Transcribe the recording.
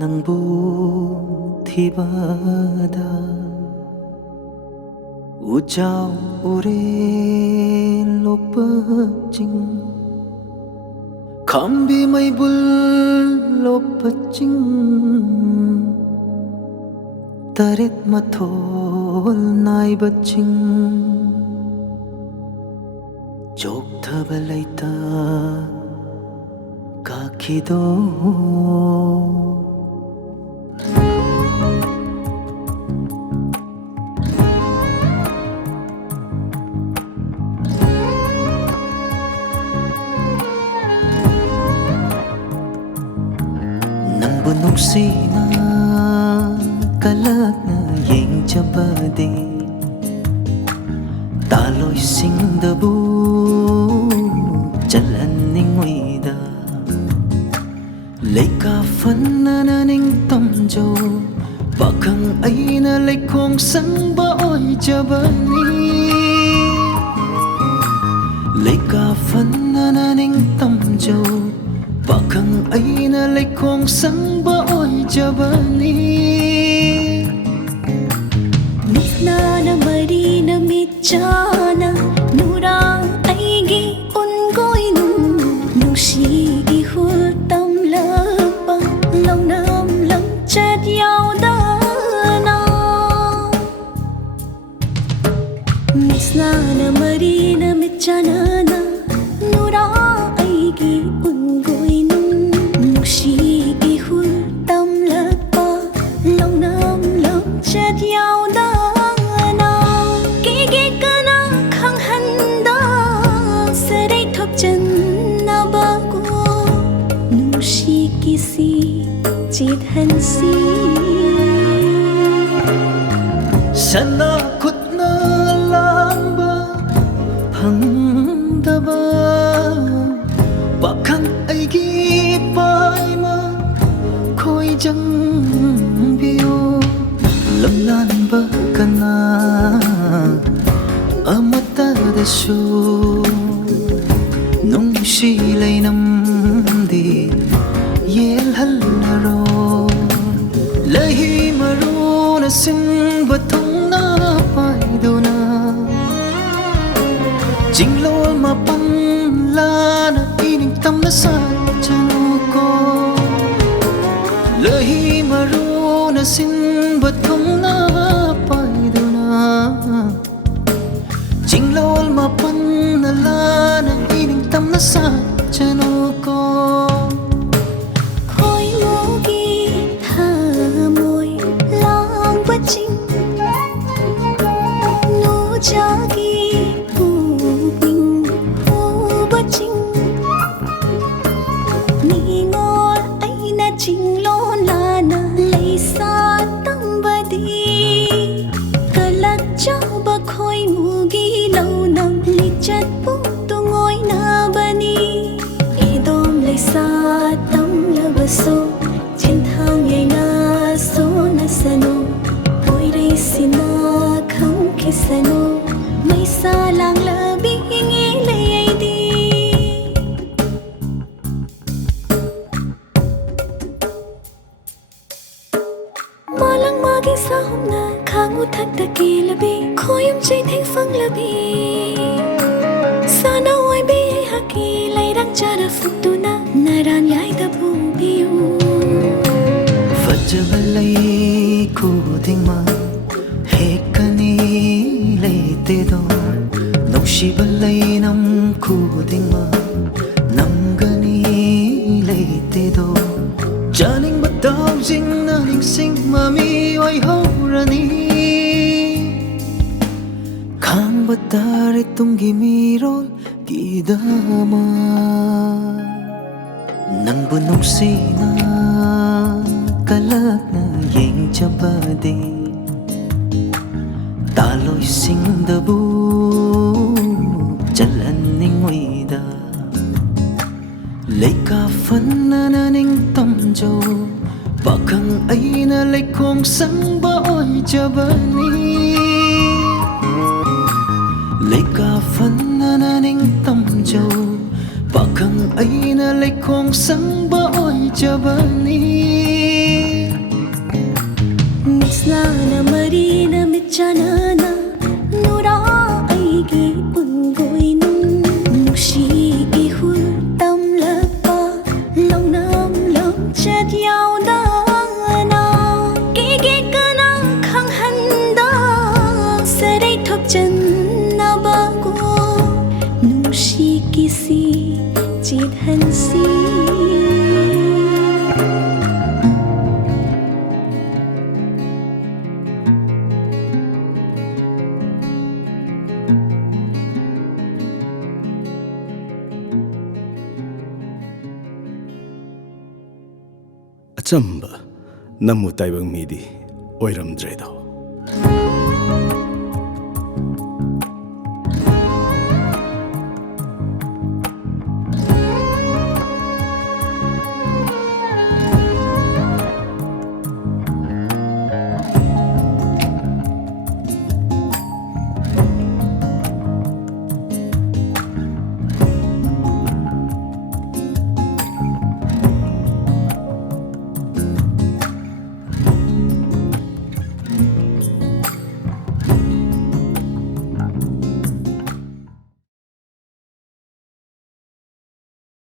ꯅꯪꯕꯨ ꯊꯤꯕꯗ ꯎꯖꯥꯎ ꯎꯔꯦꯟ ꯂꯣꯛꯄ ꯆꯤꯡ ꯈꯥꯝꯕꯤ ꯃꯩꯕꯨꯜ ꯂꯣꯛꯄ ꯆꯤꯡ ꯇꯔꯦꯠ ꯃꯊꯣꯜ ꯅꯥꯏꯕ ꯆꯤꯡ ꯆꯣꯛꯊꯕ ꯂꯩꯇ ꯀꯥꯈꯤꯗꯣ ꯅꯪꯕꯨ ꯅꯨꯡꯁꯤꯅ ꯀꯂꯛꯅ ꯌꯦꯡꯖꯕꯗꯤ ꯇꯥꯂꯣꯏꯁꯤꯡꯗꯕꯨ ꯆꯠꯍꯟꯅꯤꯡꯉꯣꯏꯗ ꯂꯩꯀꯥ ꯐꯟꯅꯅ ꯅꯤꯡꯇꯝꯖꯧ ꯄꯥꯈꯪ ꯑꯩꯅ ꯂꯩꯈꯣꯡ ꯁꯪꯕ ꯑꯣꯏꯖꯕꯅꯤ ꯂꯩꯀꯥ ꯐꯟꯅꯅ ꯅꯤꯡꯇꯝꯖꯧ ꯄꯥꯈꯪ ꯑꯩꯅ ꯂꯩꯈꯣꯡ ꯁꯪꯕ ꯑꯣꯏꯖꯕꯅꯤ ꯅꯤꯛꯅꯥꯅ ꯃꯔꯤꯅ ꯃꯤꯠꯆꯥꯅ ꯅꯨꯔꯥꯡ ꯑꯩꯒꯤ ꯎꯟꯒꯣꯏꯅꯨꯡ ꯅꯨꯡꯁꯤꯒꯤ ꯍꯨꯜ ꯇꯝꯂꯛꯄ ꯂꯧꯅꯝ ꯂꯝꯆꯠ ꯌꯥꯎꯗꯅ ꯅꯤꯛꯅꯥꯅ ꯃꯔꯤꯅ ꯃꯤꯠꯆꯥꯅꯅ ꯅꯨꯔꯥꯡ ꯑꯩꯒꯤ ꯎꯟꯒꯣꯏꯅꯨꯡ ꯅꯨꯡꯁꯤꯒꯤ ꯍꯨꯜ ꯇꯝꯂꯛꯄ ꯂꯧꯅꯝ ꯂꯝꯆꯠ ꯌꯥꯎꯗꯅ ꯆꯦꯠꯍꯟꯁꯤ ꯁꯅꯥ ꯈꯨꯠꯅ ꯂꯥꯡꯕ ꯐꯪꯗꯕ ꯄꯥꯈꯪ ꯑꯩꯒꯤ ꯄꯥꯏꯃ ꯈꯣꯏꯖꯪꯕꯤꯌꯨ ꯂꯝꯂꯥꯟꯕ ꯀꯅꯥ ꯑꯃꯠꯇꯗꯁꯨ ꯅꯨꯡꯁꯤ ꯂꯩꯅꯝꯗꯤ ꯌꯦꯜꯍꯜꯂꯔꯣ ꯂꯩꯍꯤ ꯃꯔꯨꯅ ꯁꯤꯟꯕ ꯊꯨꯡꯅ ꯄꯥꯏꯗꯨꯅ ꯆꯤꯡꯂꯣꯜ ꯃꯄꯟ ꯂꯥꯅ ꯏꯅꯤꯡꯇꯝꯅ ꯁꯥꯠꯆꯅꯨꯀꯣ ꯂꯩꯍꯤ ꯃꯔꯨꯅ ꯁꯤꯟꯕ ꯊꯨꯡꯅ ꯄꯥꯏꯗꯨꯅ ꯆꯤꯡꯂꯣꯜ ꯃꯄꯟ ꯂꯥꯅ 이닝땀나 사자놓고 khói mù ghi thả môi lang bất chinh nô cha ghi phù bình phù bất chinh ni ngor ai na chinh lon la na lấy sa tâm ba đi kalak cha ba khói mù ghi lâu năm li chat bu tu ngồi na bani idom lấy sa tâm la baso trên thang ngày na so na sano oi rei sina kham ke sano mai sa lang la bi ngi le ai di malang magi sa hum na khang u thak ta ke la bi khoyum chai theng phang la bi sana oi bi ha ki lai dang cha da fu tu na ran yai da bu bi u फजबलई खुदिमा हेकनी लेते दो नौशिबलई नम खुदिमा नमगनी लेते दो जानिंग बताओ जिंग नानिंग सिंग ममी ओई होरनी खांग बतारे तुंगी मीरोल कीदमा नंगबु नुक्सीना kalakna yengjabade taloisingdabu jalhanningoida leika fannana ningtamjau pakhang aina leikhong sangba oijabani leika fannana ningtamjau pakhang aina leikhong sangba oijabani ꯆꯥꯟꯅꯅ ꯅꯨꯔꯥ ꯑꯩꯒꯤ ꯄꯨꯟꯒꯣꯏꯅꯨꯡ ꯅꯨꯡꯁꯤꯒꯤ ꯍꯨꯜ ꯇꯝꯂꯛꯄ ꯂꯧꯅꯝ ꯂꯝꯆꯠ ꯌꯥꯎꯗꯅ ꯀꯦꯒꯦ ꯀꯅꯥ ꯈꯪꯍꯟꯗ ꯁꯔꯩ ꯊꯣꯛꯆꯟꯅꯕꯒꯣ ꯅꯨꯡꯁꯤ ꯀꯤꯁꯤ ꯆꯦꯠꯍꯟꯁꯤ ꯑꯆꯝꯕ ꯅꯝꯃꯨ ꯇꯥꯏꯕꯪ ꯃꯤꯗꯤ ꯑꯣꯏꯔꯝꯗ꯭ꯔꯦꯗꯣ